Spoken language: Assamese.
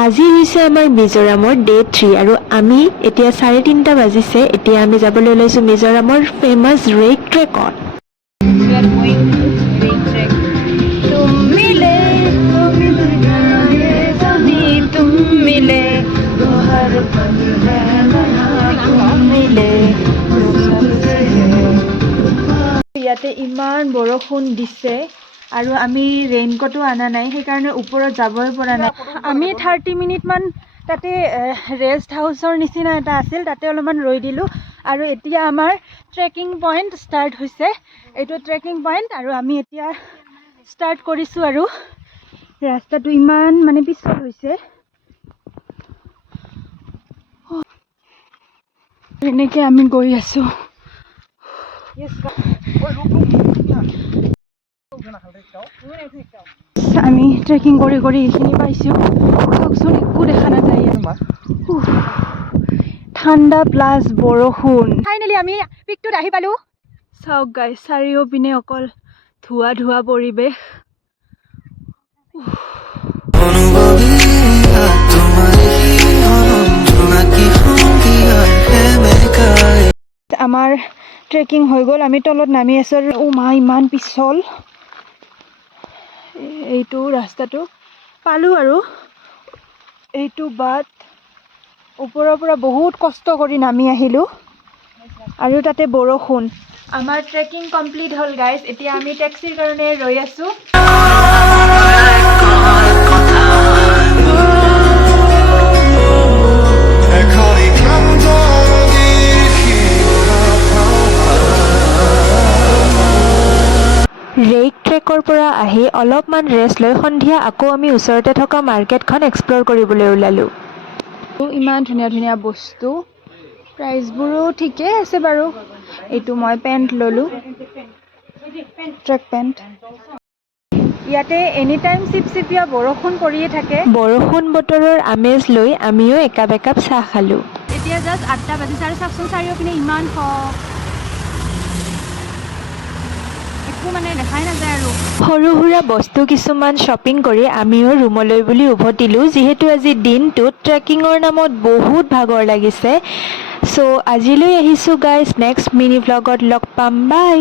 আজি হৈছে আমাৰ মিজোৰামৰ ডে 3 আৰু আমি এতিয়া 3:30 বাজিছে। এতিয়া আমি যাবলৈ ওলাইছোঁ মিজোৰামৰ ফেমাছ ৰেক ট্ৰেকত। We are going to rain track. तुम मिले तो मिल जाए ज़मीं तुम मिले तो हर पल है नया तुम मिले तो सबसे ইয়াতে ইমান বৰষুণ দিছে আৰু আমি ৰেইনকোটো আনা নাই, সেইকাৰণে ওপৰত যাবই পৰা নাই। আমি 30 মিনিটমান তাতে ৰেষ্ট হাউচৰ নিচিনা এটা আছিল, তাতে অলপমান ৰৈ দিলোঁ আৰু এতিয়া আমাৰ ট্ৰেকিং পইণ্ট ষ্টাৰ্ট হৈছে। এইটো ট্ৰেকিং পইণ্ট আৰু আমি এতিয়া ষ্টাৰ্ট কৰিছোঁ আৰু ৰাস্তাটো ইমান মানে পিছল হৈছে। এনেকৈ আমি গৈ আছোঁ। আমি ট্ৰেকিং কৰি কৰি এইখিনি পাইছোঁ। চাওকচোন, একো দেখা নাযায়। ঠাণ্ডা প্লাছ বৰষুণ। ফাইনেলি আমি পিকটোত আহি পালোঁ। চাওক গাইছ, চাৰিওপিনে অকল ধোঁৱা ধোঁৱা পৰিৱেশ। আমাৰ ট্ৰেকিং হৈ গ'ল, আমি তলত নামি আছোঁ আৰু ইমান পিছল। এইটো ৰাস্তাটো পালোঁ আৰু এইটো বাট ওপৰৰ পৰা বহুত কষ্ট কৰি নামি আহিলোঁ আৰু তাতে বৰষুণ। আমাৰ ট্ৰেকিং কমপ্লিট হ'ল গাইজ। এতিয়া আমি টেক্সিৰ কাৰণে ৰৈ আছোঁ। ৰেক ট্ৰেকৰ পৰা আহি অলপমান ৰেষ্ট লৈ সন্ধিয়া আকৌ আমি ওচৰতে থকা মাৰ্কেটখন এক্সপ্ল'ৰ কৰিবলৈ ওলালোঁ। ইমান ধুনীয়া ধুনীয়া বস্তু, প্ৰাইচবোৰো ঠিকেই আছে বাৰু। এইটো মই পেণ্ট ল'লোঁ, ট্ৰেক পেণ্ট। ইয়াতে এনি টাইম চিপচিপীয়া বৰষুণ পৰিয়ে থাকে। বৰষুণ বতৰৰ আমেজ লৈ আমিও একাপ একাপ চাহ খালোঁ। এতিয়া জাষ্ট 8টা বাজিছে আৰু চাওকচোন চাৰিওপিনে ইমান একো মানে দেখাই নাযায় আৰু। সৰু সুৰা বস্তু কিছুমান শ্বপিং কৰি আমিও ৰুমলৈ বুলি উভতিলোঁ, যিহেতু আজি দিনটোত ট্ৰেকিঙৰ নামত বহুত ভাগৰ লাগিছে। চ' আজিলৈ আহিছোঁ গাইজ, নেক্সট মিনি ভ্লগত লগ পাম, বাই।